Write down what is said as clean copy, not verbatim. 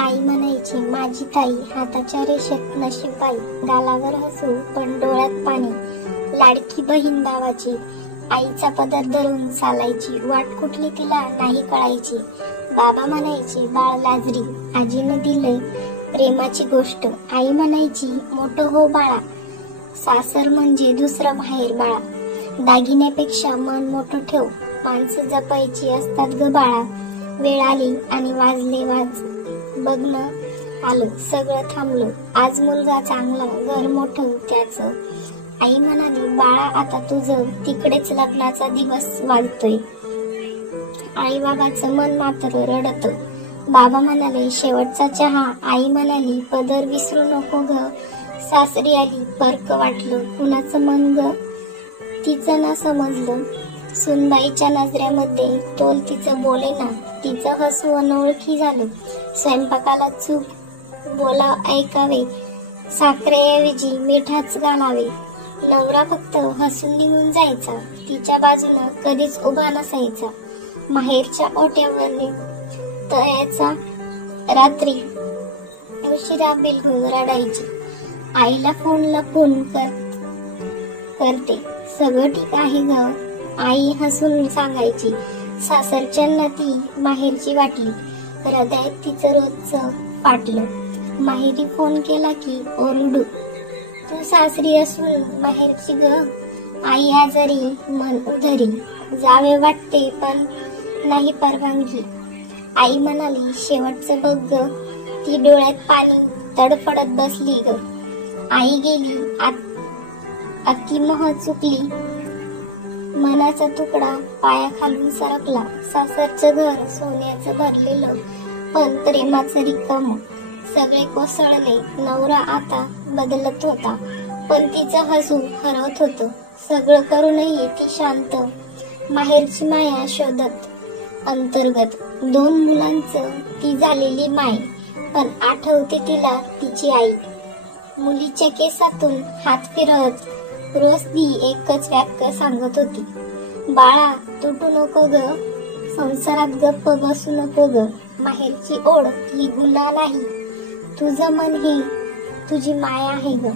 आई म्हणायची, माझी ताई हाताच्या रेषेत नशीब बाई, गालावर हसू पण डोळ्यात पाणी, लाडकी बहीण भावाची. आईचा पदर धरून चालायची, वाट कुठली तिला नाही कळायची. बाबा म्हणायचे, बाळ लाजरी, आजीनं दिलंय प्रेमाची गोष्ट. आई म्हणायची, मोठं हो बाळा, सासर म्हणजे दुसरं माहेर बाळा. दागिन्यापेक्षा मन मोठं ठेव, माणसं जपायची असतात ग बाळा. वेळ आली आणि वाजले वाज, बघणं आलं, सगळं थांबलं. आज मुलगा चांगला, घर मोठं त्याचं. आई म्हणाली, बाळा आता तुझं तिकडेच लग्नाचा दिवस वाजतोय. आई बाबाचं मन मात्र रडत. बाबा म्हणाले, शेवटचा चहा. आई म्हणाली, पदर विसरू नको ग. सासरी आली, फरक वाटलं, कुणाचं मन ग तिचं ना समजलं. सुनबाईच्या नजऱ्यामध्ये तोल तिचं बोलेना, तिचं हसू अनोळखी झालं. स्वयंपाकाला चूक बोला ऐकावे, साखरेऐवजी मिठाच घालावे. नवरा फक्त हसून निघून जायचा, तिच्या बाजूला कधीच उभा नसायचा. माहेरच्या ओट्यावर तळ्याचा रात्री उशिरा बिलगून रडायची. आईला फोनला फोन करते, सगळं ठीक आहे ग. आई हसून सांगायची. सासरच्यांना ती माहेरची वाटली, हृदयात तिचं रोजचं फाटलं. माहेरी फोन केला की ओरडू, तू सासरी असून माहेरची ग. आई आजारी, मन उधरी, जावे वाटते पण नाही परवानगी. आई म्हणाली, शेवटचं बघ ग. ती डोळ्यात पाणी तडफडत बसली ग. आई गेली, अतिमोह चुकली, मनाचा तुकडा पायाखालून सरकला. सासरचं घर सोन्याचं भरलेलं, पण प्रेमाचं रिकामं. सगळे कोसळले. नवरा आता बदलत होता, पण तिचं हसू हरवत होतं. सगळं करूनही ती शांत, माहेरची माया शोधत. अंतर्गत 2 मुलांचं ती झालेली माय, पण आठवते तिला तिची आई. मुलीच्या केसातून हात फिरत रोज ती एकच वाक्य सांगत होती, बाळा तुटू नको ग, संसारात गप्प बसू नको ग. माहेरची ओढ ही गुन्हा नाही, तुझं मन ही तुझी माया आहे ग.